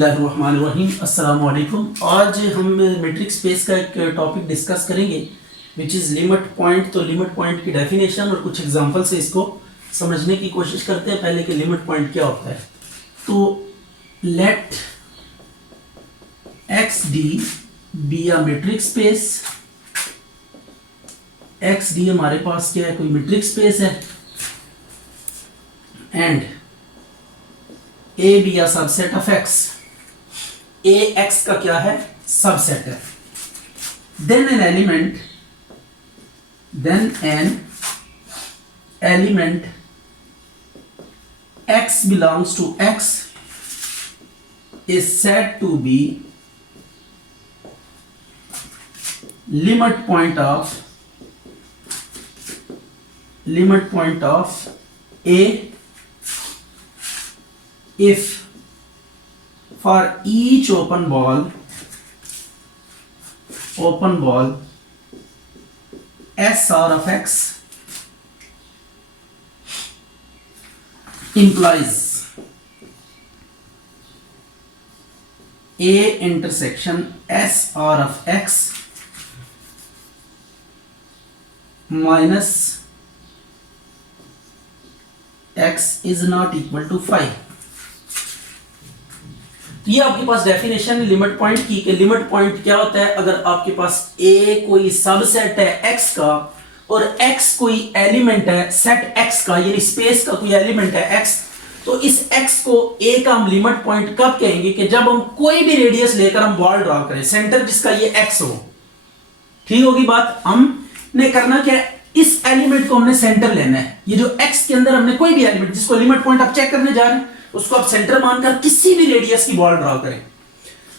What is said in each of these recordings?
बिस्मिल्लाहिर्रहमानिर्रहीम। अस्सलाम वालेकुम। आज हम मैट्रिक्स स्पेस का एक टॉपिक डिस्कस करेंगे विच इज़ लिमिट पॉइंट। तो लिमिट पॉइंट की डेफिनेशन और कुछ एग्जांपल से इसको समझने की कोशिश करते हैं पहले कि लिमिट पॉइंट क्या होता है। तो let x d be a matrix space. X d हमारे पास क्या है, कोई मैट्रिक्स स्पेस है and A be a subset of X। A X का क्या है, सबसेट है। Then an element X belongs to X is said to be limit point of A if for each open ball SR of X implies A intersection SR of X minus X is not equal to 5। तो ये आपके पास definition limit point की कि limit point क्या होता है। अगर आपके पास A कोई सबसेट है X का और X कोई एलिमेंट है सेट X का, यानी स्पेस का कोई एलिमेंट है X, तो इस X को A का हम लिमिट पॉइंट कब कहेंगे कि जब हम कोई भी रेडियस लेकर हम बॉल ड्रॉ करें, सेंटर जिसका ये X हो। ठीक होगी बात। हमने करना क्या है, इस एलिमेंट को हमने सेंटर लेना है। ये जो X के अंदर हमने कोई भी एलिमेंट जिसको लिमिट पॉइंट आप चेक करने जा रहे हैं उसको आप सेंटर मानकर किसी भी रेडियस की बॉल ड्रॉ करें।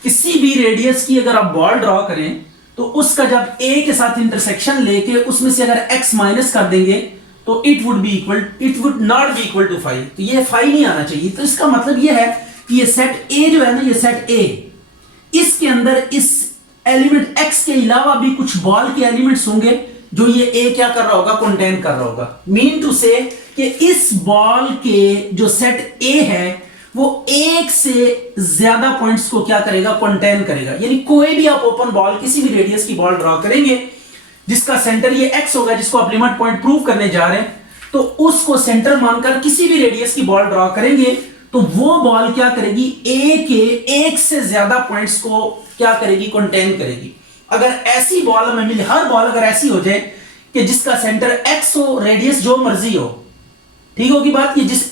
किसी भी रेडियस की अगर आप बॉल ड्रॉ करें तो उसका जब A के साथ इंटरसेक्शन लेके उसमें से अगर X माइनस कर देंगे तो it would not be equal to 5। तो ये 5 नहीं आना चाहिए। तो इसका मतलब ये है कि ये सेट A जो है ना, ये सेट A, इसके अंदर इस एलिमेंट X के अलावा भी कुछ बॉल के एलिमेंट्स होंगे जो ये A क्या कर रहा होगा, कंटेन कर रहा होगा। मीन टू से कि इस बॉल के जो सेट A है वो एक से ज्यादा पॉइंट्स को क्या करेगा, कंटेन करेगा। यानी कोई भी आप ओपन बॉल किसी भी रेडियस की बॉल ड्रॉ करेंगे जिसका सेंटर ये X होगा, जिसको आप लिमिट पॉइंट प्रूव करने जा रहे हैं, तो उसको सेंटर मानकर किसी भी रेडियस की बॉल ड्रॉ करेंगे तो वो बॉल क्या करेगी, A के एक से ज्यादा पॉइंट्स को क्या करेगी, कंटेन करेगी। अगर ऐसी बॉल हमें मिले, हर बॉल अगर ऐसी हो जाए कि जिसका सेंटर X हो, रेडियस जो मर्जी हो, ठीक होगी बात। ये जिस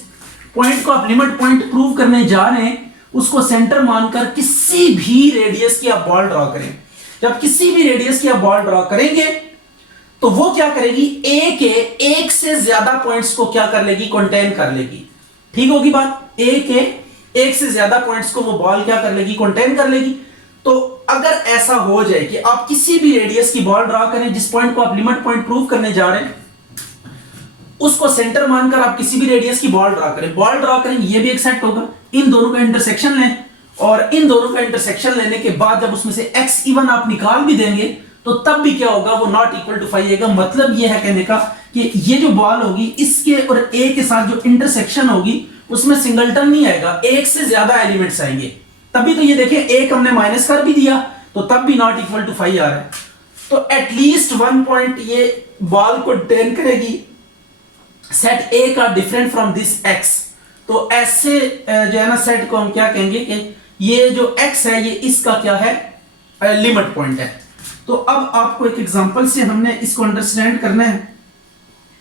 पॉइंट को आप लिमिट पॉइंट प्रूव करने जा रहे हैं उसको सेंटर मानकर किसी भी रेडियस की आप बॉल ड्रॉ करें। जब किसी भी रेडियस की आप बॉल ड्रॉ करेंगे तो वो क्या करेगी, A के एक से ज्यादा पॉइंट्स को क्या कर लेगी, कंटेन कर लेगी। ठीक होगी बात। A के एक से ज्यादा पॉइंट्स को वो बॉल क्या कर लेगी, कंटेन कर लेगी। तो अगर ऐसा हो जाए कि आप किसी भी रेडियस की बॉल ड्रॉ करें, जिस पॉइंट को आप लिमिट पॉइंट प्रूव करने जा रहे हैं उसको सेंटर मानकर आप किसी भी रेडियस की बॉल ड्रॉ करें, ये भी एक सेट होगा। इन दोनों का इंटरसेक्शन लें और इन दोनों का इंटरसेक्शन लेने के बाद जब उसमें से X इवन आप निकाल भी देंगे तो तब भी क्या होगा, वो नॉट इक्वल टू 5 आएगा। मतलब ये है कहने का कि ये जो बॉल होगी इसके और A के साथ जो इंटरसेक्शन होगी उसमें सिंगलटन नहीं आएगा, एक से ज्यादा एलिमेंट्स आएंगे। तभी तो ये देखें एक हमने माइनस कर भी दिया तो तब भी नॉट इक्वल टू 5 आ रहा है। तो एटलीस्ट 1 पॉइंट ये बॉल को टेन करेगी सेट A का डिफरेंट फ्रॉम दिस X। तो ऐसे जो है ना सेट को हम क्या कहेंगे कि ये जो X है ये इसका क्या है, लिमिट पॉइंट है। तो अब आपको एक एग्जांपल से हमने इसको अंडरस्टैंड करना है।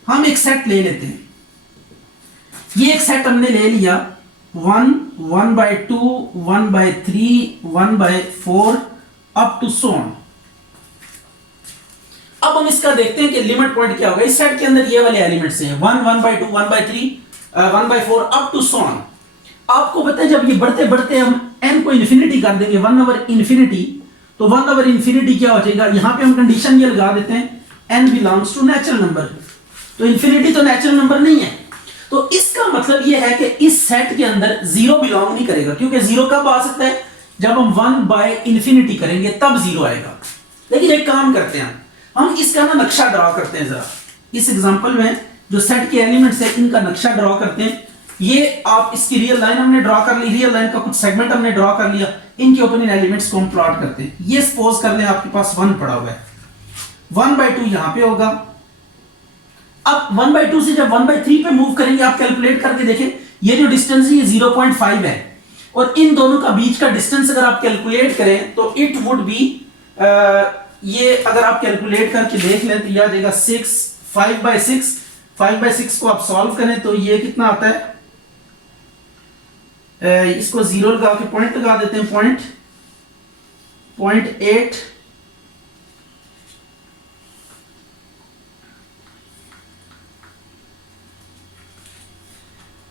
हम एक सेट ले लेते हैं। ये एक सेट हमने ले लिया 1, 1/2, 1/3, 1/4 अप टू सो ऑन। अब हम इसका देखते हैं कि लिमिट पॉइंट क्या होगा। इस सेट के अंदर ये वाले एलिमेंट्स हैं 1, 1/2, 1/3, 1/4 अप टू सो ऑन। आपको पता है जब ये बढ़ते बढ़ते हम n को इन्फिनिटी कर देंगे 1/∞, तो 1/∞ क्या हो जाएगा, यहां पे हम कंडीशन ये लगा देते हैं n belongs to natural number. तो इन्फिनिटी तो नेचुरल नंबर नहीं है। तो इसका मतलब ये है कि इस सेट के अंदर 0 बिलोंग नहीं करेगा, क्योंकि 0 कब आ सकता है, जब हम 1/∞ करेंगे तब 0 आएगा। लेकिन एक काम करते हैं, हम इसका ना नक्शा ड्रॉ करते हैं। जरा इस एग्जांपल में जो सेट के एलिमेंट्स है इनका नक्शा ड्रॉ करते हैं। ये आप इसकी रियल लाइन हमने ड्रॉ कर ली, रियल लाइन का कुछ सेगमेंट हमने ड्रॉ कर लिया, इनके ऊपर इन एलिमेंट्स को हम प्लॉट करते हैं। ये सपोज कर लें आपके पास 1 पड़ा हुआ है, 1/2 यहां पे होगा। अब 1/2 से जब 1/3 पे मूव करेंगे, आप कैलकुलेट करके देखें, ये जो डिस्टेंस है ये 0.5 है, और इन दोनों का बीच का डिस्टेंस अगर आप कैलकुलेट करें तो इट वुड बी, ये अगर आप कैलकुलेट करके देख लें तो ये आ जाएगा 6, 5/6, 5/6 को आप सॉल्व करें तो ये कितना आता है, इसको 0 लगा के पॉइंट लगा देते हैं, 0.8,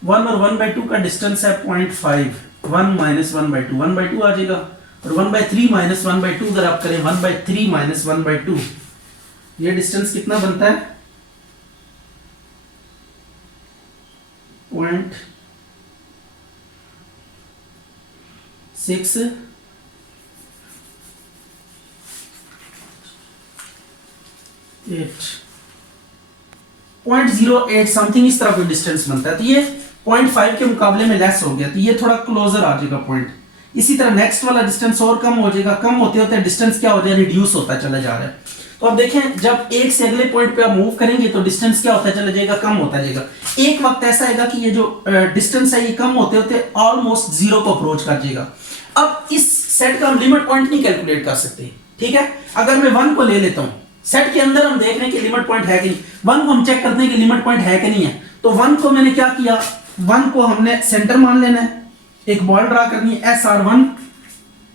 1 और 1/2 का डिस्टेंस है 0.5, 1 माइनस 1/2, 1/2 आ जाएगा, और 1/3 माइनस 1/2 अगर आप करें 1/3 माइनस 1/2, ये डिस्टेंस कितना बनता है 0.6 0.08 समथिंग इस तरह कोई डिस्टेंस बनता है। तो ये 0.5 के मुकाबले में लेस हो गया, तो ये थोड़ा क्लोजर आ जाएगा पॉइंट। इसी तरह नेक्स्ट वाला डिस्टेंस और कम हो जाएगा, कम होते होते डिस्टेंस क्या हो जाएगा, रिड्यूस होता चला जा रहा है। तो अब देखें, जब एक से अगले पॉइंट पे आप मूव करेंगे तो डिस्टेंस क्या होता चला जाएगा, कम होता जाएगा। एक वक्त ऐसा आएगा कि ये जो डिस्टेंस है ये कम होते होते ऑलमोस्ट 0 को अप्रोच कर जाएगा। अब इस सेट का हम लिमिट पॉइंट नहीं कैलकुलेट कर सकते, ठीक है। अगर मैं 1 को ले लेता हूं, सेट के अंदर हम देख रहे हैं कि लिमिट पॉइंट है कि नहीं, 1 को हम चेक करते हैं कि लिमिट पॉइंट है कि नहीं है। तो 1 को मैंने क्या किया, 1 को हमने सेंटर मान लेना है, एक बॉल ड्रा करनी है SR1,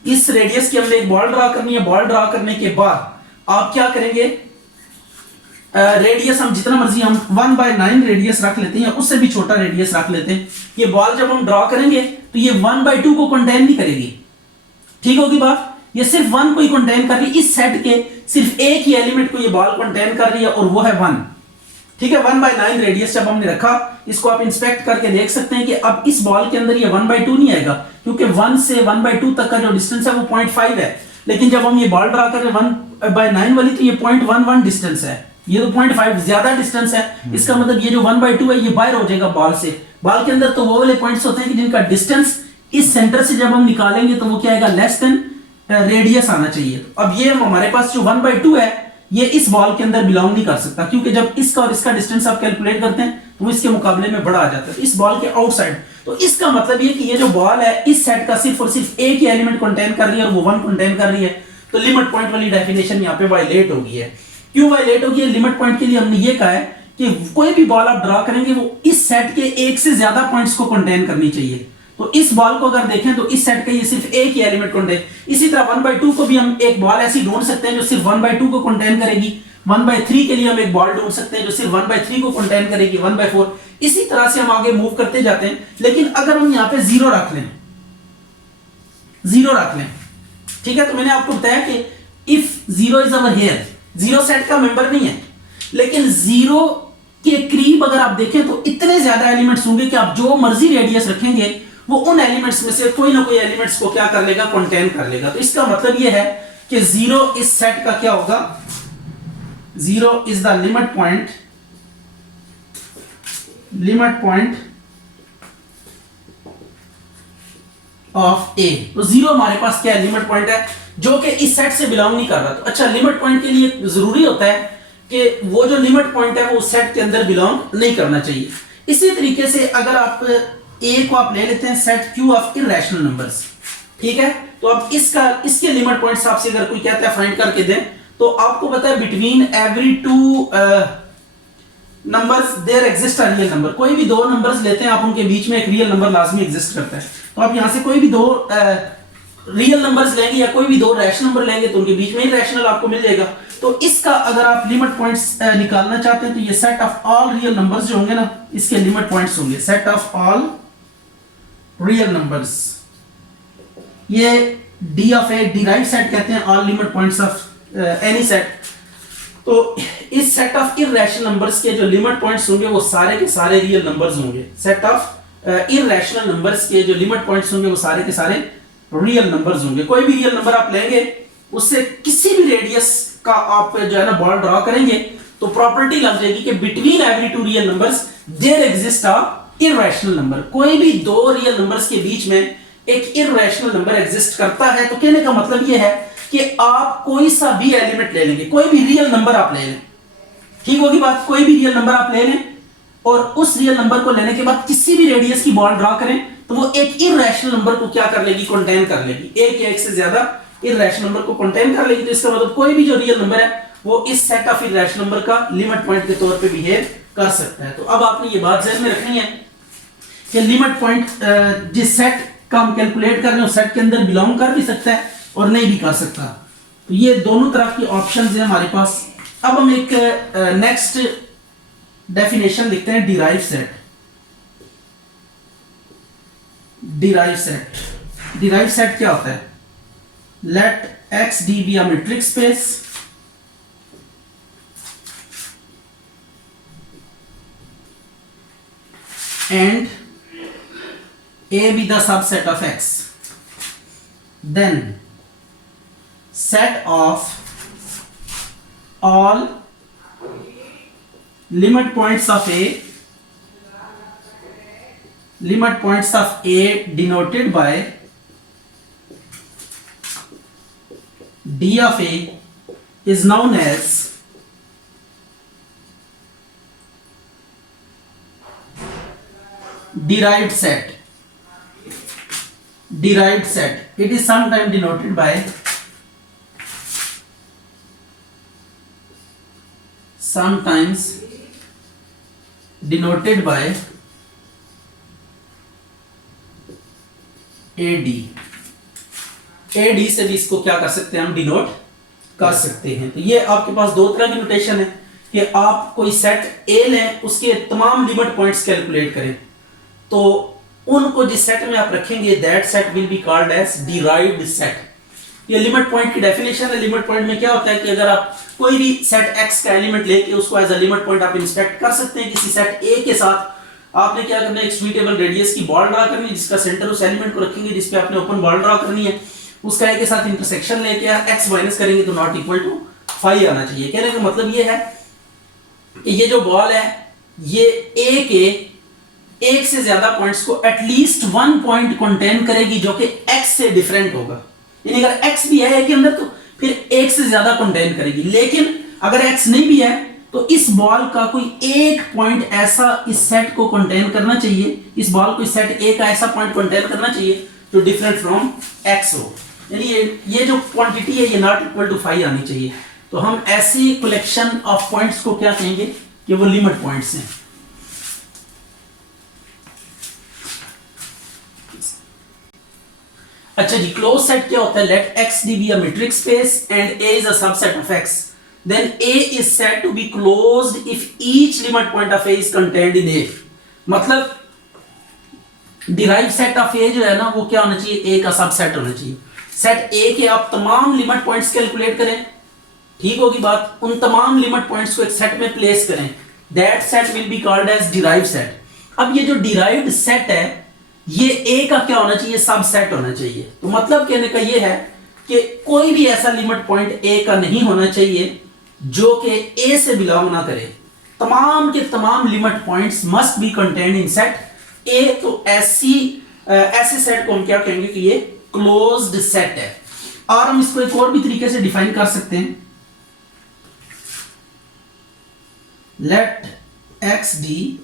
इस रेडियस की हमने एक बॉल ड्रा करनी है। बॉल ड्रा करने के बाद आप क्या करेंगे, रेडियस हम जितना मर्जी हम 1/9 रेडियस रख लेते हैं, या उससे भी छोटा रेडियस रख लेते हैं। ये बॉल जब हम ड्रॉ करेंगे तो ये 1/2 को कंटेन नहीं करेगी, ठीक होगी बात। ये सिर्फ 1 को ही कंटेन कर रही है, इस सेट के सिर्फ एक ही एलिमेंट को ये बॉल कंटेन कर रही है, और वो है 1, ठीक है। 1/9 रेडियस जब हमने रखा, इसको आप इंस्पेक्ट करके देख सकते हैं कि अब इस बॉल के अंदर ये 1/2 नहीं आएगा, क्योंकि 1 से 1/2 तक का जो डिस्टेंस है वो 0.5 है। लेकिन जब हम ये बॉल ड्रा कर रहे हैं 1/9 वाली, तो ये 0.11 डिस्टेंस है, ये तो 0.5 ज्यादा डिस्टेंस है। इसका मतलब ये जो 1/2 है ये बाहर हो जाएगा बॉल से। बॉल के अंदर तो वो वाले पॉइंट्स होते हैं कि जिनका डिस्टेंस इस सेंटर से जब हम निकालेंगे तो वो क्या आएगा, लेस देन रेडियस आना चाहिए। अब ये हमारे पास जो 1/2 है ये इस बॉल के अंदर बिलोंग नहीं कर सकता, क्योंकि जब इसका और इसका डिस्टेंस आप कैलकुलेट करते हैं तो वो इसके मुकाबले में बड़ा आ जाता है, तो इस बॉल के आउटसाइड। तो इसका मतलब ये कि ये जो बॉल है इस सेट का सिर्फ और सिर्फ एक ही एलिमेंट कंटेन कर रही है, और वो 1 कंटेन कर रही है। तो लिमिट पॉइंट वाली डेफिनेशन यहाँ पे वायलेट हो गई है। क्यों वायलेट हो गई है? लिमिट पॉइंट के लिए हमने ये कहा है कि कोई भी बॉल आप ड्रॉ करेंगे वो इस सेट के एक से ज्यादा पॉइंट्स को कंटेन करनी चाहिए। तो इस बॉल को अगर देखें तो इस सेट का ये सिर्फ एक ही एलिमेंट कंटेन। इसी तरह 1/2 को भी हम एक बॉल ऐसी ढूंढ सकते हैं जो सिर्फ 1/2 को कंटेन करेगी। 1/3 के लिए हम एक बॉल ढूंढ सकते हैं जो सिर्फ 1/3 को कंटेन करेगी, 1/4। इसी तरह से हम आगे मूव करते जाते हैं। लेकिन अगर हम यहां पे 0 रख लें, 0 रख लें, ठीक है। तो मैंने आपको बताया कि if 0 is our here, 0 set का मेंबर नहीं है, लेकिन 0 के करीब अगर आप देखें तो इतने ज्यादा एलिमेंट्स होंगे कि आप जो मर्जी रेडियस रखेंगे वो उन एलिमेंट्स में से कोई ना कोई एलिमेंट्स को क्या कर लेगा, कंटेन कर लेगा। तो इसका मतलब यह है कि 0 इस सेट का क्या होगा, 0 is the limit point of A. तो 0 हमारे पास क्या है, लिमिट पॉइंट है जो कि इस सेट से बिलोंग नहीं कर रहा। तो अच्छा, लिमिट पॉइंट के लिए जरूरी होता है कि वो जो लिमिट पॉइंट है वो उस सेट के अंदर बिलोंग नहीं करना चाहिए। इसी तरीके से अगर आप ए को आप ले लेते हैं set Q of irrational numbers, ठीक है। तो अब इसके लिमिट पॉइंट्स आपसे अगर कोई कहता है फाइंड करके दें, तो आपको पता है between every 2 numbers there exist a real number. कोई भी 2 नंबर्स लेते हैं आप, उनके बीच में एक रियल नंबर लाजमी एग्जिस्ट करता है। तो आप यहां से कोई भी 2 रियल नंबर्स लेंगे या कोई भी 2 रैशनल नंबर लेंगे तो उनके बीच में ही रैशनल आपको मिल जाएगा। तो इसका अगर आप लिमिट पॉइंट्स निकालना चाहते हैं तो ये set of all real numbers जो होंगे ना, इसके लिमिट पॉइंट्स होंगे set of all real numbers. ये D of A derive set कहते हैं, all limit points of any set. तो इस सेट ऑफ इर्रेशनल नंबर्स के जो लिमिट पॉइंट्स होंगे वो सारे के सारे रियल नंबर्स होंगे। सेट ऑफ इर्रेशनल नंबर्स के जो लिमिट पॉइंट्स होंगे वो सारे के सारे रियल नंबर्स होंगे। कोई भी रियल नंबर आप लेंगे, उससे किसी भी रेडियस का आप जो है ना बॉल ड्रॉ करेंगे तो प्रॉपर्टी लग जाएगी कि between every 2 real numbers there exist a irrational number, कोई भी दो रियल नंबर्स के बीच में एक इररेशनल नंबर एग्जिस्ट करता है, तो कहने का मतलब यह है कि आप कोई सा भी एलिमेंट ले लेंगे, कोई भी रियल नंबर आप ले लें, ठीक होगी बात, कोई भी रियल नंबर आप ले लें और उस रियल नंबर को लेने के बाद किसी भी रेडियस की बॉल ड्रॉ करें तो वो एक इररेशनल नंबर को क्या कर लेगी, कंटेन कर लेगी, एक या एक से ज्यादा इररेशनल नंबर को कंटेन कर लेगी। तो इसका मतलब कोई भी जो रियल नंबर है वो इस सेट ऑफ इररेशनल नंबर का लिमिट पॉइंट के तौर पे बिहेव कर सकता है। तो अब आपने ये बात ध्यान में रखनी है कि लिमिट पॉइंट जिस सेट का हम कैलकुलेट कर रहे हैं उस सेट के अंदर बिलोंग कर भी सकता है और नहीं भी कर सकता। तो ये दोनों तरह की ऑप्शंस हैं हमारे पास। अब हम एक नेक्स्ट डेफिनेशन लिखते हैं, derive set. Derive set, derive set क्या होता है? Let x d be a metric space and A be the subset of X, then set of all limit points of A denoted by D of A is known as derived set. Derived set, it is sometimes denoted by AD। AD से भी इसको क्या कर सकते हैं, हम denote कर सकते हैं। तो ये आपके पास दो तरह की नोटेशन है कि आप कोई सेट A लें, उसके तमाम लिमिट पॉइंट्स कैलकुलेट करें, तो उनको जिस सेट में आप रखेंगे that set will be called as derived set. ये लिमिट पॉइंट की डेफिनेशन है। लिमिट पॉइंट में क्या होता है कि अगर आप कोई भी सेट x का एलिमेंट लेके उसको एज अ लिमिट पॉइंट आप इंस्पेक्ट कर सकते हैं किसी सेट A के साथ। आपने क्या करना है, एक सुइटेबल रेडियस की बॉल ड्रा करनी है जिसका सेंटर उस एलिमेंट को रखेंगे जिस पे आपने ओपन बॉल ड्रा करनी है, उसका A के साथ इंटरसेक्शन लेके x माइनस करेंगे तो नॉट इक्वल टू 5 आना चाहिए। कहने का मतलब ये है कि ये जो बॉल है ये A के एक से ज्यादा पॉइंट्स को एटलीस्ट वन पॉइंट कंटेन करेगी जो कि x से डिफरेंट होगा। यानी अगर x भी है A के अंदर तो फिर एक से ज्यादा कंटेन करेगी, लेकिन अगर x नहीं भी है तो इस बॉल का कोई एक पॉइंट ऐसा इस सेट को कंटेन करना चाहिए, इस बॉल को इस सेट A का ऐसा पॉइंट कंटेन करना चाहिए जो डिफरेंट फ्रॉम x हो। यानी ये जो क्वांटिटी है ये नॉट इक्वल टू 5 आनी चाहिए। तो हम ऐसी कलेक्शन ऑफ पॉइंट्स को क्या कहेंगे कि वो लिमिट पॉइंट्स हैं। अच्छा जी, क्लोज सेट क्या होता है? Let x d be a metric space and A is a subset of x, then A is said to be closed if each limit point of A is contained in A। मतलब derive set of A जो है ना वो क्या होना चाहिए, A का subset होना चाहिए। सेट A के आप तमाम लिमिट पॉइंट्स कैलकुलेट करें, ठीक होगी बात, उन तमाम लिमिट पॉइंट्स को एक सेट में प्लेस करें, that set will be called as derive set. अब ये जो डिराइव्ड सेट है ये A का क्या होना चाहिए, सबसेट होना चाहिए। तो मतलब कहने का ये है कि कोई भी ऐसा लिमिट पॉइंट A का नहीं होना चाहिए जो कि A से बिलोंग ना करे। तमाम के तमाम limit points must be contained in set A। तो ऐसे सेट को हम क्या कहेंगे कि ये क्लोज्ड सेट है। और हम इसको एक और भी तरीके से डिफाइन कर सकते हैं, let x d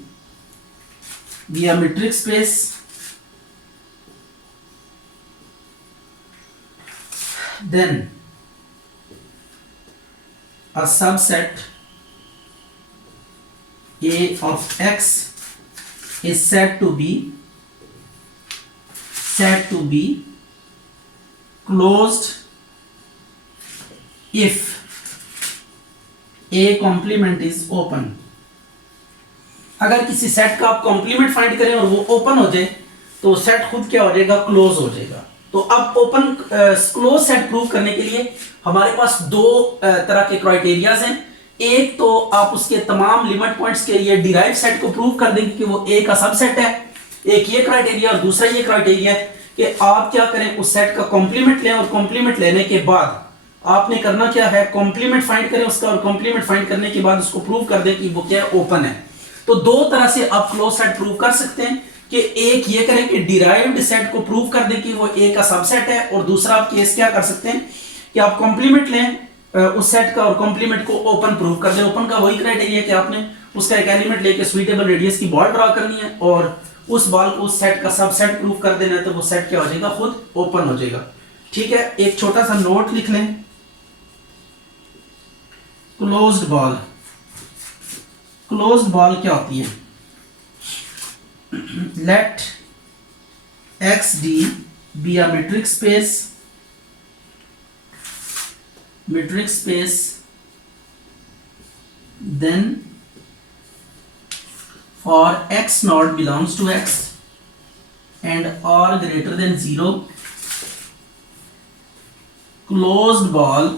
be a metric space then a subset A of x is said to be closed if A complement is open। अगर किसी सेट का आप कॉम्प्लीमेंट फाइंड करें और वो ओपन हो जाए तो सेट खुद क्या हो जाएगा, क्लोज हो जाएगा। तो अब ओपन क्लोज सेट प्रूव करने के लिए हमारे पास दो तरह के क्राइटेरियाज हैं। एक तो आप उसके तमाम लिमिट पॉइंट्स के लिए डिराइव सेट को प्रूव कर देंगे कि वो A का सबसेट है, एक ये क्राइटेरिया, और दूसरा ये क्राइटेरिया है कि आप क्या करें, उस सेट का कॉम्प्लीमेंट लें और कॉम्प्लीमेंट लेने के बाद आपने करना क्या है, कॉम्प्लीमेंट फाइंड करें उसका, और कॉम्प्लीमेंट फाइंड करने के बाद उसको प्रूव कर दें कि वो क्या ओपन है। तो दो तरह से आप क्लोज सेट प्रूव कर सकते हैं कि एक ये करें कि डिराइव्ड सेट को प्रूव कर दें कि वो ए का सबसेट है, और दूसरा आप केस क्या कर सकते हैं कि आप कॉम्प्लीमेंट लें उस सेट का और कॉम्प्लीमेंट को ओपन प्रूव कर दें। ओपन का वही क्राइटेरिया कि आपने उसका एक एलिमेंट लेके सुइटेबल रेडियस की बॉल ड्रॉ करनी है और उस बॉल को उस सेट का सबसेट प्रूव कर देना है, तो वो सेट क्या हो जाएगा, खुद ओपन हो जाएगा। ठीक है, एक छोटा सा नोट लिख लें, क्लोज्ड बॉल, क्लोज्ड बॉल क्या होती है, let XD be a metric space, then for X naught belongs to X and R greater than 0, closed ball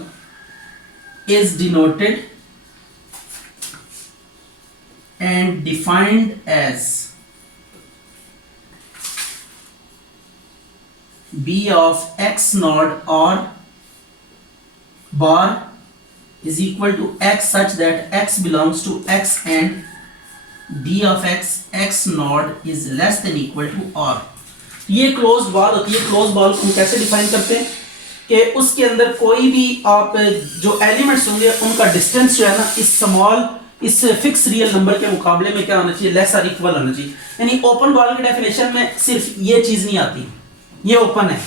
is denoted and defined as B of X naught or bar is equal to X such that X belongs to X and D of X naught is less than equal to R। ये close ball होती है। Close ball को हम कैसे define करते हैं कि उसके अंदर कोई भी आप जो एलिमेंट्स होंगे उनका डिस्टेंस जो है ना इस फिक्स रियल नंबर के मुकाबले में क्या होना चाहिए, लेस और इक्वल होना चाहिए। यानी ओपन बॉल की डेफिनेशन में सिर्फ ये चीज नहीं आती, ये ओपन है।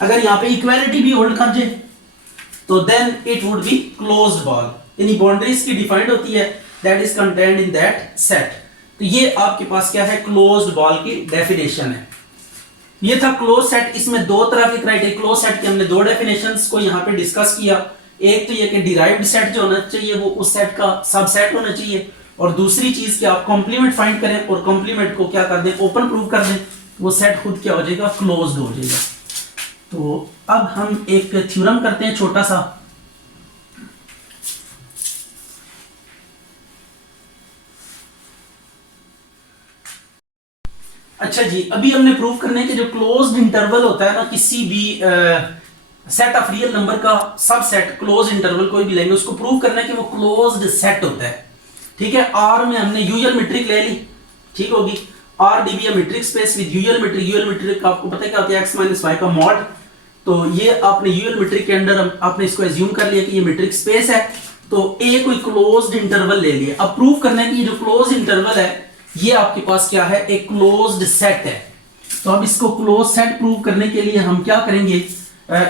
अगर यहाँ पे इक्वालिटी भी होल्ड कर जाए तो then it would be closed ball, यानी बाउंड्रीज की डिफाइंड होती है that is contained in that set. तो ये आपके पास क्या है, क्लोज्ड बॉल की डेफिनेशन है। ये था क्लोज सेट। इसमें दो तरह के क्राइटेरिया, क्लोज सेट के हमने दो डेफिनेशंस को यहाँ पे डिस्कस किया। एक तो ये कि डिराइव्ड सेट जो होना चाहिए वो उस सेट का सबसेट होना चाहिए, और दूसरी चीज कि आप कॉम्प्लीमेंट फाइंड करें और कॉम्प्लीमेंट को क्या कर दें, ओपन प्रूव कर दें, वो सेट खुद क्या हो जाएगा, क्लोज्ड हो जाएगा। तो अब हम एक थ्योरम करते हैं छोटा सा। अच्छा जी, अभी हमने प्रूव करने के जो क्लोज्ड इंटरवल होता है ना किसी भी सेट ऑफ रियल नंबर का सबसेट, क्लोज इंटरवल कोई भी लेंगे उसको प्रूव करना है कि वो क्लोज्ड सेट होता है। ठीक है, आर में हमने यूजुअल मीट्रिक ले ली, ठीक होगी, R d be a metric space with usual metric. Usual metric आपको पता है क्या होता है, एक्स माइनस वाई का मॉड। तो ये आपने यूजुअल मीट्रिक के अंदर आपने इसको एज्यूम कर लिया कि ये मीट्रिक स्पेस है, तो ए कोई क्लोज्ड इंटरवल ले लिया। अब प्रूव करना है कि ये जो क्लोज इंटरवल है ये आपके पास क्या है, एक क्लोज्ड सेट है। तो अब इसको क्लोज सेट प्रूव करने के लिए हम क्या करेंगे,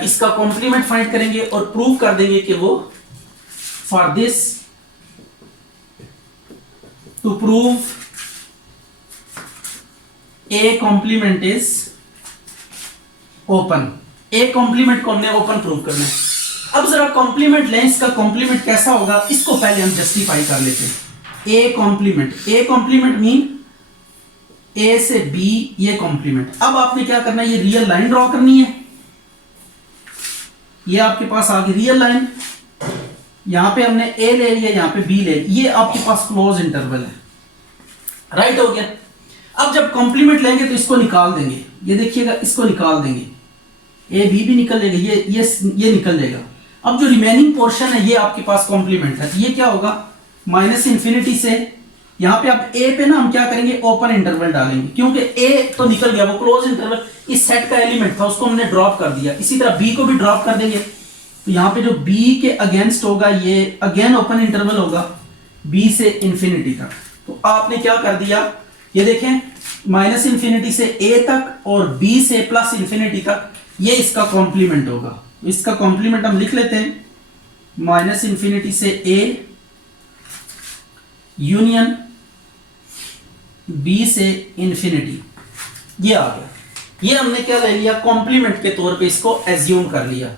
इसका कॉम्प्लीमेंट फाइंड करेंगे और प्रूव कर देंगे कि वो for this to prove a complement is open. A complement को हमने ओपन प्रूव करना है। अब जरा कॉम्प्लीमेंट लें, इसका कॉम्प्लीमेंट कैसा होगा इसको पहले हम जस्टिफाई कर लेते हैं। ए कॉम्प्लीमेंट मीन ए से बी ये कॉम्प्लीमेंट। अब आपने क्या करना है, ये रियल लाइन ड्रॉ करनी है। ये आपके पास आ गई रियल लाइन, यहां पे हमने ए ले लिया, यहां पे बी ले लिया, ये आपके पास क्लोज इंटरवल है, राइट हो गया। अब जब कॉम्प्लीमेंट लेंगे तो इसको निकाल देंगे, ये देखिएगा इसको निकाल देंगे, ए बी भी निकल लेगा, ये निकल जाएगा। अब जो रिमेनिंग पोर्शन है ये आपके पास कॉम्प्लीमेंट है, ये क्या होगा, माइनस इंफिनिटी से यहां पे अब ए पे ना हम क्या करेंगे, ओपन इंटरवल डालेंगे, क्योंकि ए तो निकल गया, वो क्लोज इंटरवल इस सेट का एलिमेंट था, उसको हमने ड्रॉप कर दिया। इसी तरह बी को भी ड्रॉप कर देंगे, तो यहां पे जो बी के अगेंस्ट होगा ये अगेन ओपन इंटरवल होगा बी से इंफिनिटी तक। तो आपने क्या कर दिया, ये देखें माइनस इंफिनिटी से ए तक और बी से प्लस इंफिनिटी तक, ये इसका कॉम्प्लीमेंट होगा। इसका कॉम्प्लीमेंट हम लिख लेते हैं, माइनस इंफिनिटी से ए यूनियन बी से इंफिनिटी, ये आ गया। ये हमने क्या ले लिया, कॉम्प्लीमेंट के तौर पे इसको एज्यूम कर लिया।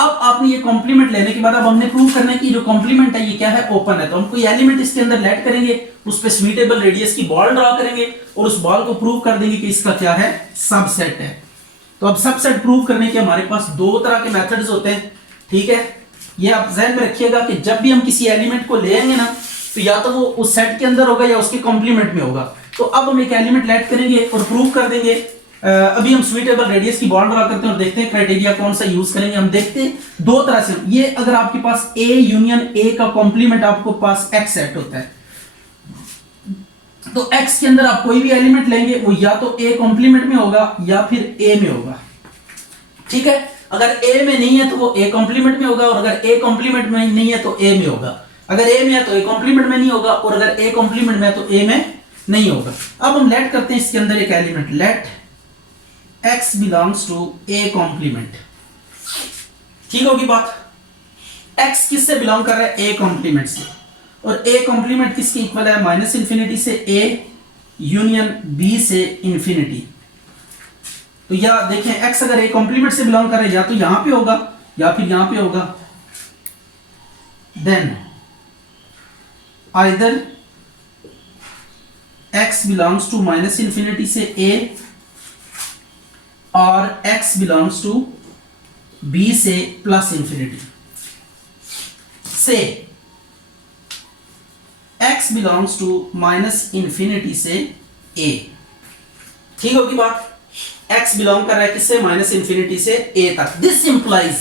अब आपने ये कॉम्प्लीमेंट लेने के बाद अब हमने प्रूव करना है कि जो कॉम्प्लीमेंट है ये क्या है, ओपन है। तो हम कोई एलिमेंट इसके अंदर लेट करेंगे, उस पे सुइटेबल रेडियस की बॉल ड्रॉ करेंगे और उस बॉल को प्रूव कर देंगे कि इसका क्या है, सबसेट है। तो अब सबसेट प्रूव करने के हमारे पास दो तरह के मेथड्स होते हैं, ठीक है। ये आप ध्यान में रखिएगा कि जब भी हम किसी एलिमेंट को ले आएंगे ना, तो या तो वो उस सेट के अंदर होगा या उसके कॉम्प्लीमेंट में होगा। तो अब हम एक एलिमेंट लेट करेंगे और प्रूव कर देंगे। अभी हम सुइटेबल रेडियस की बॉल ड्रॉ करते हैं और देखते हैं क्राइटेरिया कौन सा यूज करेंगे। हम देखते हैं दो तरह से, ये अगर आपके पास ए यूनियन ए का कॉम्प्लीमेंट आपको पास एक्स सेट होता है, तो x के अंदर आप कोई भी एलिमेंट लेंगे वो या तो a कॉम्प्लीमेंट में होगा या फिर a में होगा, ठीक है। अगर a में नहीं है तो वो a कॉम्प्लीमेंट में होगा, और अगर a कॉम्प्लीमेंट में नहीं है तो a में होगा। अगर a में है तो a कॉम्प्लीमेंट में नहीं होगा, और अगर a कॉम्प्लीमेंट में है तो a में नहीं होगा। अब हम लेट करते हैं इसके अंदर एक element, let x belongs to a complement, ठीक होगी बात। x किससे बिलोंग कर रहा है? a कॉम्प्लीमेंट से, और a कॉम्प्लीमेंट किसके इक्वल है? माइनस इंफिनिटी से a यूनियन b से इंफिनिटी। तो या देखें x अगर a कॉम्प्लीमेंट से बिलोंग कर रहा है या तो यहां पे होगा या फिर यहां पे होगा, then either x belongs to minus infinity से a और x बिलोंग्स टू b से प्लस इंफिनिटी। से x belongs to minus infinity से a, ठीक होगी बात। x बिलोंग कर रहा है किससे? माइनस इंफिनिटी से a तक। This implies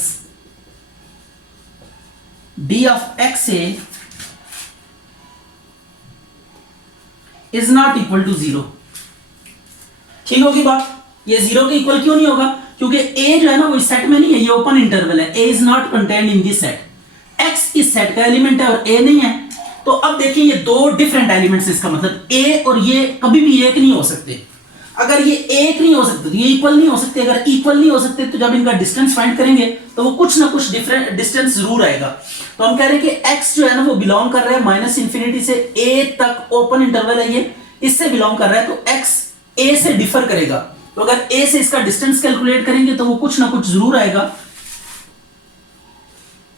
d of x a is not equal to 0, ठीक होगी बात। ये 0 के इक्वल क्यों नहीं होगा? क्योंकि a जो है ना वो इस सेट में नहीं है, ये ओपन इंटरवल है। a is not contained in this set, x इस सेट का एलिमेंट है और a नहीं है। तो अब देखिए ये दो डिफरेंट एलिमेंट्स, इसका मतलब a और ये कभी भी एक नहीं हो सकते। अगर ये एक नहीं हो सकते तो ये इक्वल नहीं हो सकते। अगर इक्वल नहीं हो सकते तो जब इनका डिस्टेंस फाइंड करेंगे तो वो कुछ ना कुछ डिफरेंट डिस्टेंस जरूर आएगा। तो हम कह रहे हैं कि x जो है ना वो बिलोंग कर रहा है माइनस इंफिनिटी से a तक, ओपन इंटरवल है ये, इससे बिलोंग कर रहा है, तो x a से डिफर करेगा। तो अगर a से इसका डिस्टेंस कैलकुलेट करेंगे तो वो कुछ ना कुछ जरूर आएगा।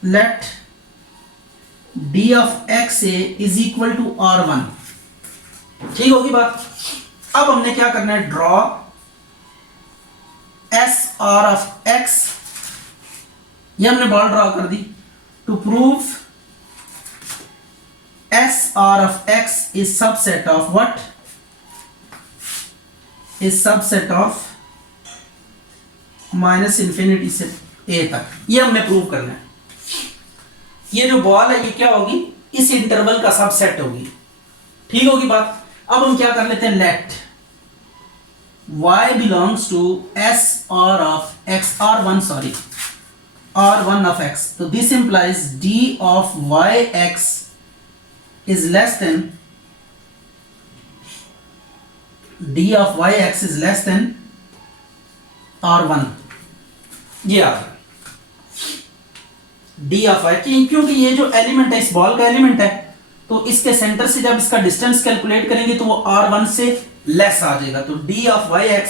Let d of x a is equal to r1, ठीक होगी बात। अब हमने क्या करना है? Draw S R of x, ये हमने बॉल ड्रॉ कर दी। To prove S R of x is subset of what? Is subset of minus infinity से a तक, ये हमने प्रूव करना है। ये जो बॉल है ये क्या होगी? इस इंटरवल का सबसेट होगी, ठीक होगी बात। अब हम क्या कर लेते हैं? Let y belongs to s r of x, r1 sorry, r1 of x। तो this implies d of yx is less than d of yx is less than r1, ये आ गया d ऑफ y, क्योंकि ये जो element है इस ball का element है, तो इसके सेंटर से जब इसका डिस्टेंस कैलकुलेट करेंगे तो वो r1 से लेस आ जाएगा। तो d of yx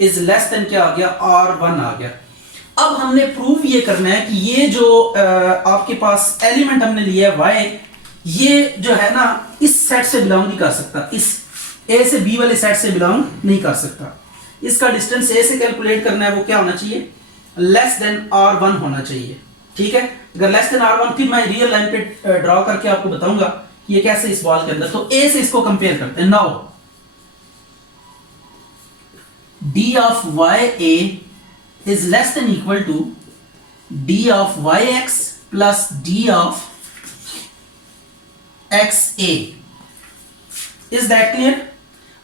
is less then क्या आ गया? r1 आ गया। अब हमने प्रूव ये करना है कि ये जो आपके पास एलिमेंट हमने लिया है y, ये जो है ना इस सेट से बिलोंग नहीं कर सकता, इस a से b वाले सेट से बिलोंग नहीं कर सकता। इसका डिस्टेंस a से कैलकुलेट करना है, वो क्या होना चाहिए? लेस देन r1 होना चाहिए, ठीक है। अगर लेस देन r1, फिर मैं रियल लाइन पे ड्रॉ करके आपको बताऊंगा कि ये कैसे इस बॉल के अंदर। तो a से इसको कंपेयर करते हैं। Now d of ya is less than equal to d of yx plus d of xa. Is that clear?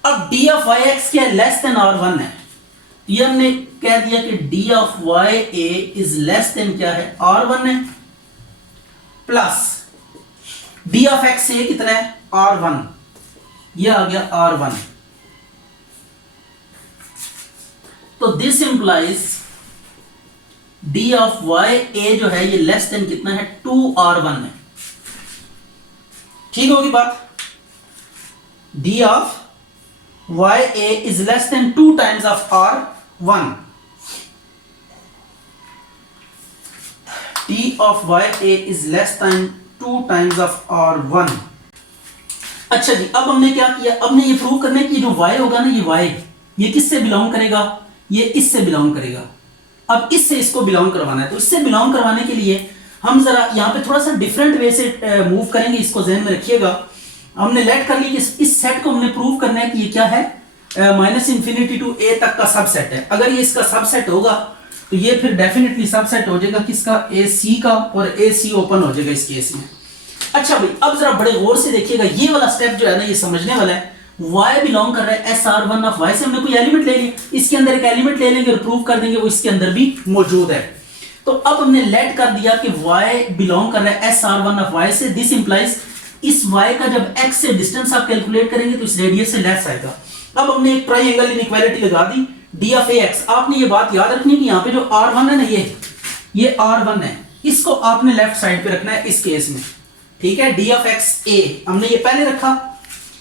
अब d of yx क्या है? लेस देन r1 है। ये हमने कह दिया कि d of ya is less than क्या है? r1 है, प्लस d of xa कितना है? r1, ये आ गया r1। तो this implies d of ya जो है ये लेस देन कितना है? 2r1 है, ठीक होगी बात। d of ya is less then 2 times of r1, d of ya is less then 2 times of r1। अच्छा जी, अब हमने क्या किया? अब हमने ये प्रूव करना है कि जो y होगा ना, ये y ये किससे बिलोंग करेगा? ये इससे बिलोंग करेगा। अब इससे इसको बिलोंग करवाना है, तो इससे बिलोंग करवाने के लिए हम जरा यहाँ पे थोड़ा सा डिफरेंट वे से मूव करेंगे, इसको ध्यान में रखिएगा। हमने लेट कर ली कि इस सेट को हमने प्रूव करना है कि ये क्या है? माइनस इंफिनिटी टू a तक का सबसेट है। अगर ये इसका सबसेट होगा तो ये फिर डेफिनेटली सबसेट हो जाएगा किसका? AC का, और AC ओपन हो जाएगा इस केस में। अच्छा भाई, अब जरा बड़े गौर से देखिएगा, ये वाला स्टेप जो है ना ये समझने वाला है। y बिलोंग कर रहा है SR1 ऑफ y से, हमने कोई एलिमेंट ले लिया, इसके अंदर एक एलिमेंट ले लेंगे और प्रूव कर देंगे वो इसके अंदर भी मौजूद है। तो अब हमने लेट कर दिया कि y बिलोंग कर रहा है SR1 ऑफ y से, दिस इंप्लाइज इस y का जब x से डिस्टेंस आप कैलकुलेट करेंगे तो इस रेडियस से लेस आएगा। अब हमने एक ट्रायंगल इनइक्वालिटी लगा दी d ऑफ ax। आपने ये बात याद रखनी है कि यहाँ पे जो r1 है ना, ये r1 है, इसको आपने लेफ्ट साइड पे रखना है इस केस में, ठीक है। d ऑफ x a हमने ये पहले रखा,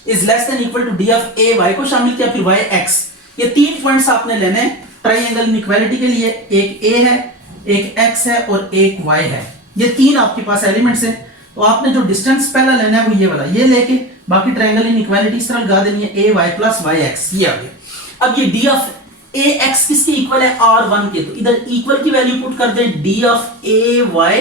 is less than equal to d of a y को शामिल किया, फिर y x। ये 3 पॉइंट्स आपने लेने हैं ट्रायंगल इनइक्वालिटी के लिए, एक a है, एक x है और एक y है। ये 3 आपके पास एलिमेंट्स हैं। तो आपने जो डिस्टेंस पहला लेना है वो ये वाला, ये लेके बाकी ट्रायंगल इनइक्वालिटी इस तरह लगा देनी है, a y plus y x, ये आ गया। अब ये d ऑफ a x किसके इक्वल है, r1 के, तो इधर इक्वल की वैल्यू पुट कर दें d ऑफ a y,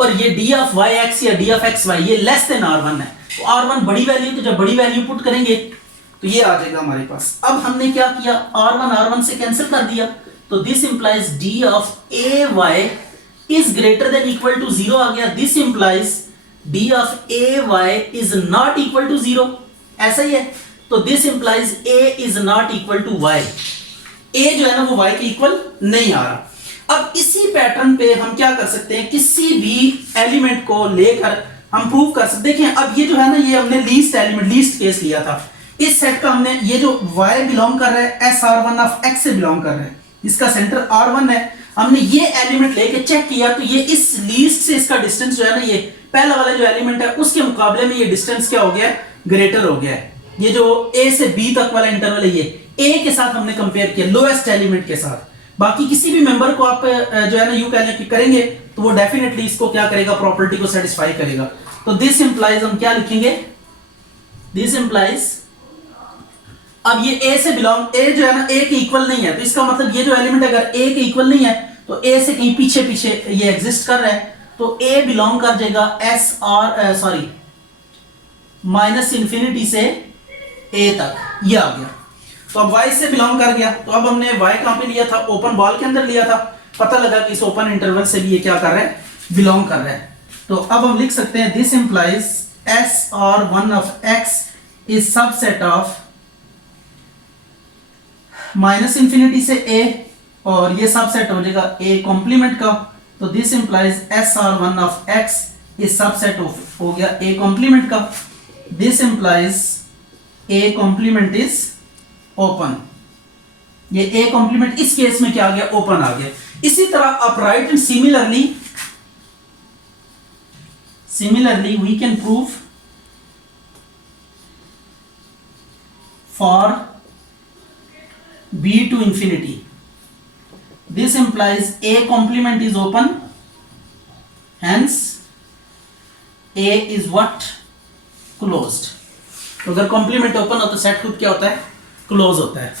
और ये d ऑफ y x या d ऑफ x y ये लेस देन r1 है। तो r1 बड़ी वैल्यू, तो जब बड़ी वैल्यू पुट करेंगे तो ये आ जाएगा हमारे पास। अब हमने क्या किया, r1 से कैंसिल कर दिया, तो this implies d of a y is greater than equal to 0 आ गया। This implies d of a y is not equal to 0, ऐसा ही है। तो this implies a is not equal to y, a जो है ना वो y के इक्वल नहीं आ रहा। अब इसी पैटर्न पे हम क्या कर सकते हैं, किसी भी एलिमेंट को लेकर हम प्रूव कर सकते हैं। देखें अब ये जो है ना, ये हमने लीस्ट एलिमेंट, लीस्ट केस लिया था। इस सेट का हमने, ये जो y बिलोंग कर रहा है SR1 ऑफ x से बिलोंग कर रहा है, इसका सेंटर R1 है। हमने ये एलिमेंट लेके चेक किया तो ये इस लीस्ट से इसका डिस्टेंस जो है ना, ये पहला वाला जो एलिमेंट है उसके मुकाबले में ये डिस्टेंस क्या हो गया, ग्रेटर हो गया है। ये जो a से b तक वाला इंटरवल है, ये a के साथ हमने कंपेयर किया, लोएस्ट एलिमेंट के साथ। बाकी किसी भी मेंबर को आप जो है ना यू करेंगे तो वो डेफिनेटली इसको क्या करेगा, प्रॉपर्टी को सेटिस्फाई करेगा। तो दिस इंप्लाइज हम क्या लिखेंगे, दिस इंप्लाइज, अब ये a से बिलोंग, a जो है ना a के इक्वल नहीं है, तो इसका मतलब ये जो एलिमेंट अगर a के इक्वल नहीं है तो a से कहीं पीछे पीछे ये एग्जिस्ट कर रहा है, तो a बिलोंग कर जाएगा माइनस इंफिनिटी से a तक, ये आ गया। तो अब y से बिलोंग कर गया, तो अब हमने y कहां पे लिया था, ओपन बॉल के अंदर लिया था। पता लगा कि इस ओपन इंटरवल से भी ये क्या कर रहा है, बिलोंग कर रहा है। तो अब हम लिख सकते हैं this implies SR1 of x is subset of minus infinity से a, और ये सबसेट हो जाएगा a कॉम्प्लीमेंट का। तो this implies SR1 of x is subset of, हो गया a कॉम्प्लीमेंट का। This implies a complement is open, ये a कॉम्प्लीमेंट इस केस में क्या आ गया, ओपन आ गया। इसी तरह आप write and similarly we can prove for b to infinity. This implies a complement is open, hence a is what, closed। तो अगर कॉम्प्लीमेंट ओपन हो तो सेट खुद क्या होता है, क्लोज होता है।